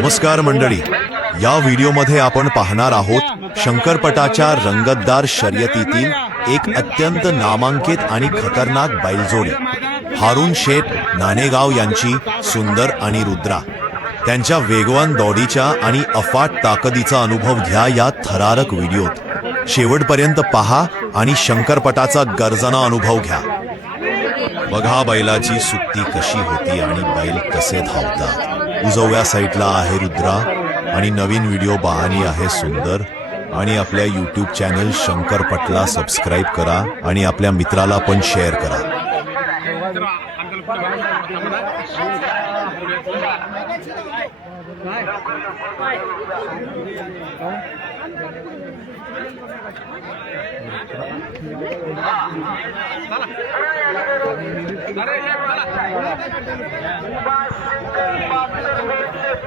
नमस्कार मंडळी. या व्हिडिओमध्ये आपण पाहणार आहोत शंकरपटाच्या रंगतदार शर्यतीतील एक अत्यंत नामांकित आणि खतरनाक बैलजोडी. हारून शेठ नाणेगाव यांची सुंदर आणि रुद्रा. त्यांच्या वेगवान दौडीच्या आणि अफाट ताकदीचा अनुभव घ्या या थरारक व्हिडिओत. शेवटपर्यंत पहा आणि शंकरपटाचा गर्जना अनुभव घ्या. बघा बैलाची सुट्टी कशी होती आणि बैल कसे धावतात. उजव्या साईटला आहे रुद्रा आणि नवीन व्हिडिओ बहानी आहे सुंदर. आणि आपल्या यूट्यूब चॅनल शंकरपटला सबस्क्राईब करा आणि आपल्या मित्राला पण शेअर करा. त्यांच्या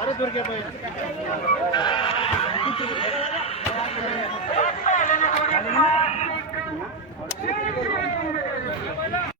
अरे दुर्गे